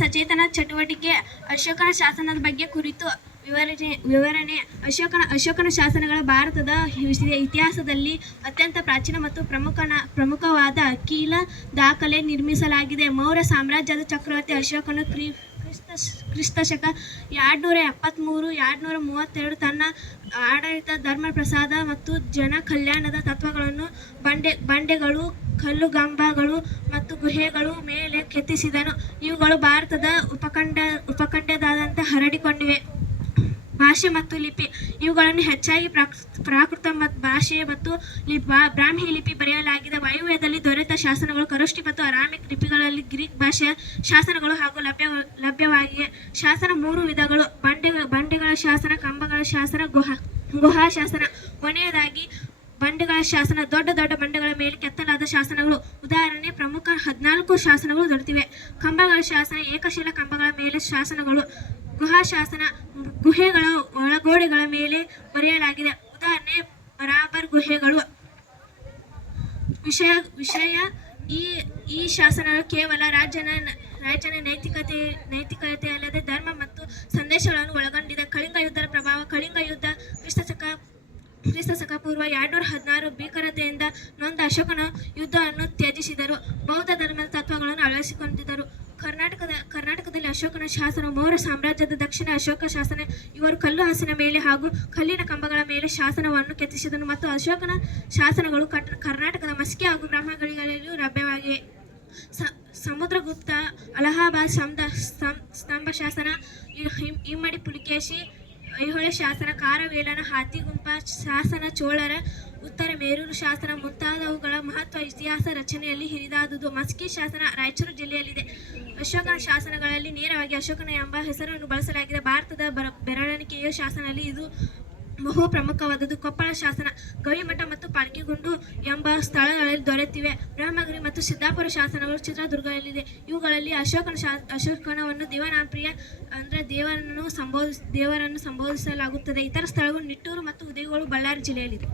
ಸಚೇತನ ಚಟುವಟಿಕೆ ಅಶೋಕನ ಶಾಸನದ ಬಗ್ಗೆ ಕುರಿತು ವಿವರಣೆ ಅಶೋಕನ ಶಾಸನಗಳ ಭಾರತದ ಇತಿಹಾಸದಲ್ಲಿ ಅತ್ಯಂತ ಪ್ರಾಚೀನ ಮತ್ತು ಪ್ರಮುಖವಾದ ಅಖಿಲ ದಾಖಲೆ ನಿರ್ಮಿಸಲಾಗಿದೆ. ಮೌರ್ಯ ಸಾಮ್ರಾಜ್ಯದ ಚಕ್ರವರ್ತಿ ಅಶೋಕನು ಕ್ರಿಸ್ತಶಕ 273-232 ತನ್ನ ಆಡಳಿತ, ಧರ್ಮ ಪ್ರಸಾದ ಮತ್ತು ಜನ ಕಲ್ಯಾಣದ ತತ್ವಗಳನ್ನು ಬಂಡೆಗಳು, ಕಲ್ಲುಗಂಬಗಳು ಮತ್ತು ಗುಹೆಗಳು ಮೇಲೆ ಕೆತ್ತಿಸಿದನು. ಇವುಗಳು ಭಾರತದ ಉಪಖಂಡದಾದ್ಯಂತ ಹರಡಿಕೊಂಡಿವೆ. ಭಾಷೆ ಮತ್ತು ಲಿಪಿ ಇವುಗಳನ್ನು ಹೆಚ್ಚಾಗಿ ಪ್ರಾಕೃತ ಭಾಷೆ ಮತ್ತು ಬ್ರಾಹ್ಮಿ ಲಿಪಿ ಬರೆಯಲಾಗಿದೆ. ವಾಯುವ್ಯದಲ್ಲಿ ದೊರೆತ ಶಾಸನಗಳು ಕರೋಷ್ಟಿ ಮತ್ತು ಅರಾಮಿಕ್ ಲಿಪಿಗಳಲ್ಲಿ ಗ್ರೀಕ್ ಭಾಷೆಯ ಶಾಸನಗಳು ಹಾಗೂ ಲಭ್ಯವಾಗಿವೆ. ಶಾಸನ 3 ವಿಧಗಳು: ಬಂಡೆಗಳ ಶಾಸನ, ಕಂಬಗಳ ಶಾಸನ, ಗುಹಾ ಶಾಸನ. ಕೊನೆಯದಾಗಿ ಬಂಡೆಗಳ ಶಾಸನ. ದೊಡ್ಡ ದೊಡ್ಡ ಬಂಡೆಗಳ ಮೇಲೆ ಕೆತ್ತಲಾದ ಶಾಸನಗಳು. ಉದಾಹರಣೆ: ಪ್ರಮುಖ 14 ಶಾಸನಗಳು ದೊರೆತಿವೆ. ಕಂಬಗಳ ಶಾಸನ: ಏಕಶಿಲಾ ಕಂಬಗಳ ಮೇಲೆ ಶಾಸನಗಳು. ಗುಹಾ ಶಾಸನ: ಗುಹೆಗಳ ಒಳಗೋಡೆಗಳ ಮೇಲೆ ಬರೆಯಲಾಗಿದೆ. ಉದಾಹರಣೆ: ಬರಾಬರ್ ಗುಹೆಗಳು. ವಿಷಯ: ಈ ಶಾಸನಗಳು ಕೇವಲ ರಾಜನ ನೈತಿಕತೆ ಅಲ್ಲದೆ ಧರ್ಮ ಮತ್ತು ಸಂದೇಶಗಳನ್ನು ಒಳಗೊಂಡಿದೆ. ಕಳಿಂಗ ಯುದ್ಧದ ಪ್ರಭಾವ. ಕಳಿಂಗ ಯುದ್ಧ ಕ್ರಿಸ್ತಶಕ ಪೂರ್ವ 216 ಭೀಕರತೆಯಿಂದ ನೊಂದ ಅಶೋಕನು ಯುದ್ಧವನ್ನು ತ್ಯಜಿಸಿದರು. ಬೌದ್ಧ ಧರ್ಮದ ತತ್ವಗಳನ್ನು ಅಳವಡಿಸಿಕೊಂಡಿದ್ದರು. ಕರ್ನಾಟಕದಲ್ಲಿ ಅಶೋಕನ ಶಾಸನ. ಮೌರ್ಯ ಸಾಮ್ರಾಜ್ಯದ ದಕ್ಷಿಣ ಅಶೋಕ ಶಾಸನ. ಇವರು ಕಲ್ಲು ಹಾಸಿನ ಮೇಲೆ ಹಾಗೂ ಕಲ್ಲಿನ ಕಂಬಗಳ ಮೇಲೆ ಶಾಸನವನ್ನು ಕೆತ್ತಿಸಿದನು ಮತ್ತು ಅಶೋಕನ ಶಾಸನಗಳು ಕರ್ನಾಟಕದ ಮಸ್ಕಿ ಹಾಗೂ ಬ್ರಹ್ಮಗಿರಿಗಳಲ್ಲಿಯೂ ಲಭ್ಯವಾಗಿವೆ. ಸಮುದ್ರಗುಪ್ತ ಅಲಹಾಬಾದ್ ಸ್ತಂಭ ಶಾಸನ, ಇಮ್ಮಡಿ ಪುಲಿಕೇಶಿ, ಐಹೊಳೆ ಶಾಸನ, ಕಾರವೇಲನ ಹಾತಿಗುಂಪ ಶಾಸನ, ಚೋಳರ ಉತ್ತರ ಮೇರೂರು ಶಾಸನ ಮುಂತಾದವುಗಳ ಮಹತ್ವ ಇತಿಹಾಸ ರಚನೆಯಲ್ಲಿ ಹಿರಿದಾದುದು. ಮಸ್ಕಿ ಶಾಸನ ರಾಯಚೂರು ಜಿಲ್ಲೆಯಲ್ಲಿದೆ. ಅಶೋಕನ ಶಾಸನಗಳಲ್ಲಿ ನೇರವಾಗಿ ಅಶೋಕನ ಎಂಬ ಹೆಸರನ್ನು ಬಳಸಲಾಗಿದೆ. ಭಾರತದ ಬೆರಳೆಣಿಕೆಯ ಶಾಸನದಲ್ಲಿ ಇದು ಬಹು ಪ್ರಮುಖವಾದದ್ದು. ಕೊಪ್ಪಳ ಶಾಸನ. ಗವಿಮಠ ಮತ್ತು ಪಾಲ್ಕಿಗುಂಡು ಎಂಬ ಸ್ಥಳಗಳಲ್ಲಿ ದೊರೆತಿವೆ. ಬ್ರಹ್ಮಗಿರಿ ಮತ್ತು ಸಿದ್ದಾಪುರ ಶಾಸನಗಳು ಚಿತ್ರದುರ್ಗದಲ್ಲಿದೆ. ಇವುಗಳಲ್ಲಿ ಅಶೋಕನವನ್ನು ದೇವನಾಂಪ್ರಿಯ ಅಂದರೆ ದೇವರನ್ನು ಸಂಬೋಧಿಸಲಾಗುತ್ತದೆ. ಇತರ ಸ್ಥಳಗಳು ನಿಟ್ಟೂರು ಮತ್ತು ಉದಯಗೋಳು ಬಳ್ಳಾರಿ ಜಿಲ್ಲೆಯಲ್ಲಿದೆ.